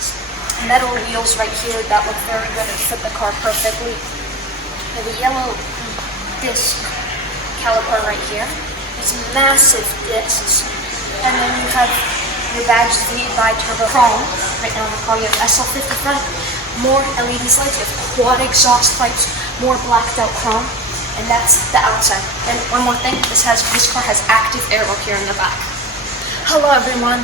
these metal wheels right here that look very good and fit the car perfectly. You have a yellow disc caliper right here. These massive discs. And then you have your badge V bi-turbo chrome right now in the car. You have SL50 front, more LED lights, you have quad exhaust pipes, more blacked out chrome, and that's the outside. And one more thing, this car has active airlock here in the back. Hello everyone.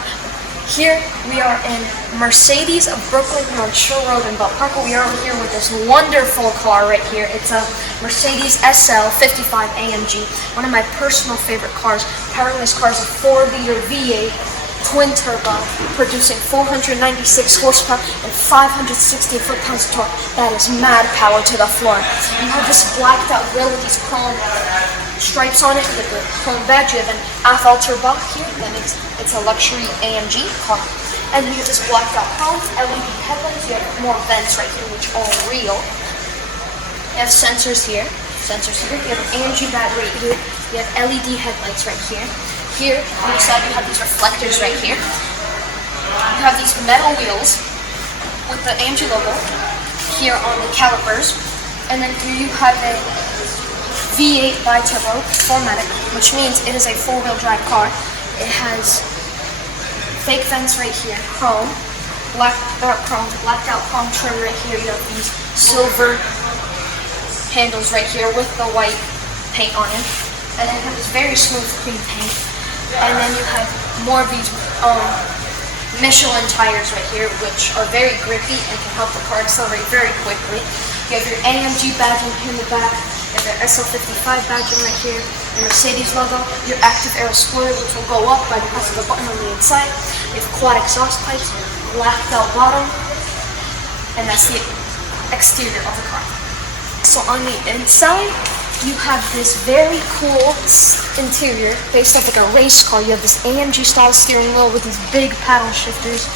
Here we are in Mercedes of Brooklyn on Shore Road in Belt Park. We are here with this wonderful car right here. It's a Mercedes SL55 AMG, one of my personal favorite cars. Powering this car is a 4-liter V8 twin turbo, producing 496 horsepower and 560 foot-pounds of torque. That is mad power to the floor. You have this blacked out grille with these chrome stripes on it with the chrome badge. You have an AFL turbo here, that means it's a luxury AMG car. And you have this blacked out chrome, LED headlights, you have more vents right here which are all real. You have sensors here, you have an AMG battery here, you have LED headlights right here. Here, on the side you have these reflectors right here. You have these metal wheels with the AMG logo here on the calipers. And then here you have a V8 bi-turbo 4MATIC, which means it is a 4-wheel drive car. It has fake vents right here, chrome, blacked out chrome trim right here. You have these silver handles right here with the white paint on it. And then you have this very smooth cream paint. And then you have more of these Michelin tires right here, which are very grippy and can help the car accelerate very quickly. You have your AMG badging here in the back. You have your SL55 badging right here, your Mercedes logo, your active aero spoiler, which will go up by the press of the button on the inside. You have quad exhaust pipes, blacked out bottom, and that's the exterior of the car. So on the inside, you have this very cool interior based off like a race car. You have this AMG style steering wheel with these big paddle shifters.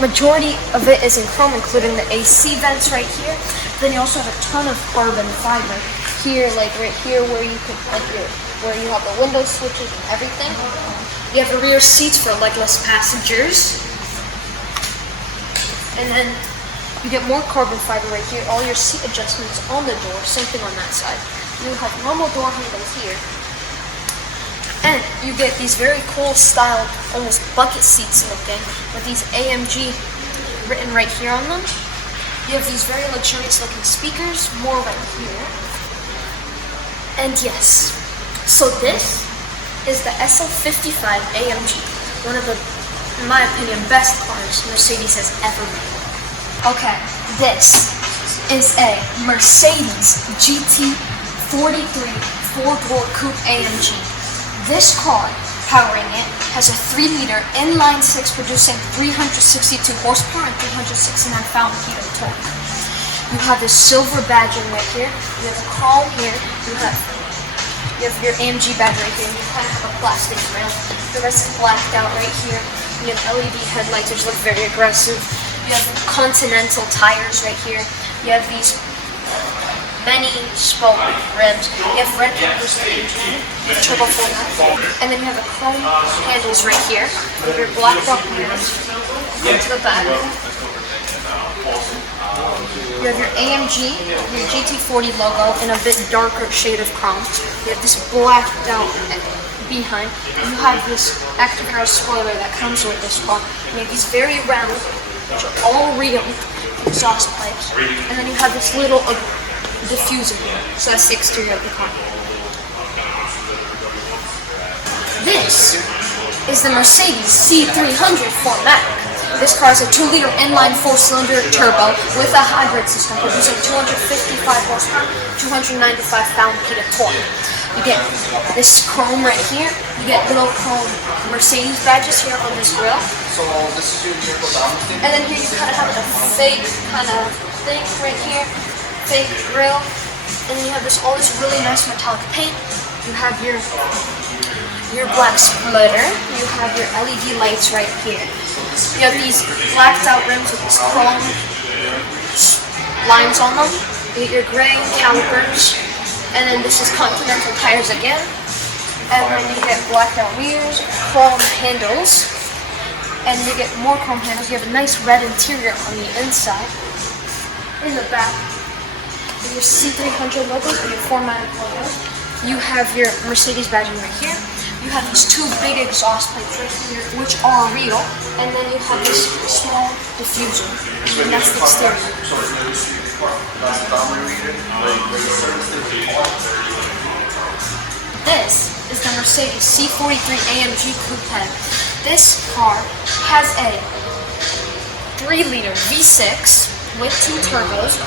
Majority of it is in chrome, including the AC vents right here. Then you also have a ton of carbon fiber here, like right here, where you could where you have the window switches and everything. You have the rear seats for legless passengers, and then you get more carbon fiber right here. All your seat adjustments on the door, same thing on that side. You have normal door handles here. And you get these very cool style, almost bucket seats looking, with these AMG written right here on them. You have these very luxurious looking speakers, more right here. And yes, so this is the SL55 AMG, one of the, in my opinion, best cars Mercedes has ever made. Okay, this is a Mercedes GT43 4-door coupe AMG. This car, powering it, has a 3-liter inline-6 producing 362 horsepower and 369 pound-feet of torque. You have this silver badging right here. You have a chrome here. You have your AMG badge right here. You kind of have a plastic rail. The rest is blacked out right here. You have LED headlights, which look very aggressive. You have Continental tires right here. You have these many spoke rims. You have red handles with turbo format. And then you have the chrome handles right here. You have your blacked out mirrors into the back. You have your AMG, your GT40 logo in a bit darker shade of chrome. You have this blacked out behind. And you have this active aero spoiler that comes with this car. You have these very round, which are all real exhaust pipes. And then you have this little diffuser here. So that's the exterior of the car. This is the Mercedes C300 4MATIC. This car is a 2-liter inline 4-cylinder turbo with a hybrid system producing 255 horsepower, 295 pound-feet of torque. You get this chrome right here. You get little chrome Mercedes badges here on this grill. And then here you kind of have a fake kind of thing right here, fake grill. And then you have all this really nice metallic paint. You have your black splitter. You have your LED lights right here. You have these blacked out rims with these chrome lines on them. You get your gray calipers. And then this is Continental tires again. And then you get blacked out mirrors, chrome handles. And you get more chrome handles. You have a nice red interior on the inside. In the back, your C300 logos and your 4MATIC logos. You have your Mercedes badging right here. You have these two big exhaust pipes right here, which are real. And then you have this small diffuser. And that's the exterior. This is the Mercedes C43-AMG Coupe. This car has a 3-liter V6 with 2 turbos.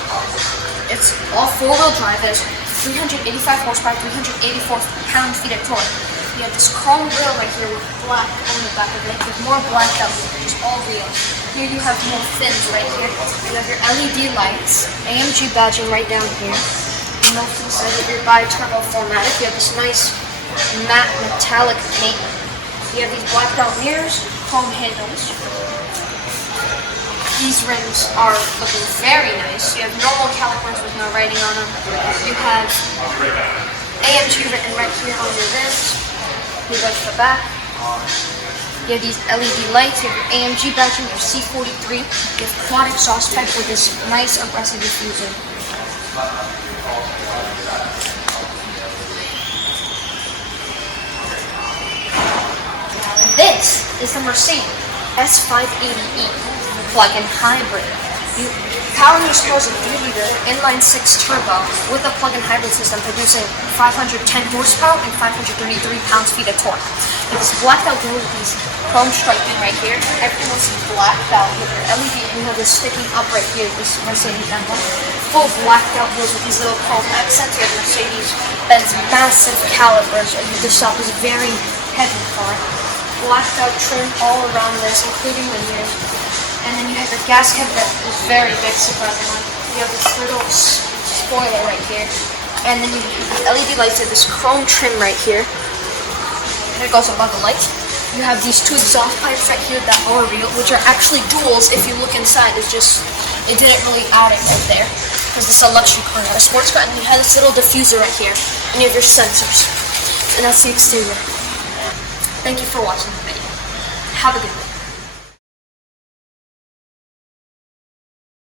It's all 4-wheel drive. It has 385 horsepower, 384 pound-feet of torque. You have this chrome grille right here with black on the back of it. There's more black out here, which is all real. Here you have more fins right here. You have your LED lights, AMG badging right down here. And off to the side of your bi-turbo 4MATIC. You have this nice matte metallic paint. You have these blacked out mirrors, chrome handles. These rims are looking very nice. You have normal calipers with no writing on them. You have AMG written right here on your rims. You go to the back. You have these LED lights. You have your AMG badging, your C43. You have quad exhaust pipe with this nice aggressive diffuser. This is the Mercedes S580e plug-in hybrid. Powering this car is a 3-liter inline-6 turbo with a plug-in hybrid system producing 510 horsepower and 533 pounds-feet of torque. It's blacked out grille with these chrome striping right here. Everything else is blacked out with your LED, and you have this sticking up right here, this Mercedes emblem. Full blacked out wheels with these little chrome accents. You have Mercedes-Benz massive calipers. This shop is a very heavy car. Blacked out trim all around this, including the mirrors. And then you have your gas cap that is very big, surprisingly. You have this little spoiler right here. And then you have the LED lights have this chrome trim right here. And it goes above the lights. You have these 2 exhaust pipes right here that are real, which are actually duals. If you look inside, it didn't really add it right there. Because it's a luxury car, not a sports car. And you have this little diffuser right here. And you have your sensors. And that's the exterior. Thank you for watching the video. Have a good day.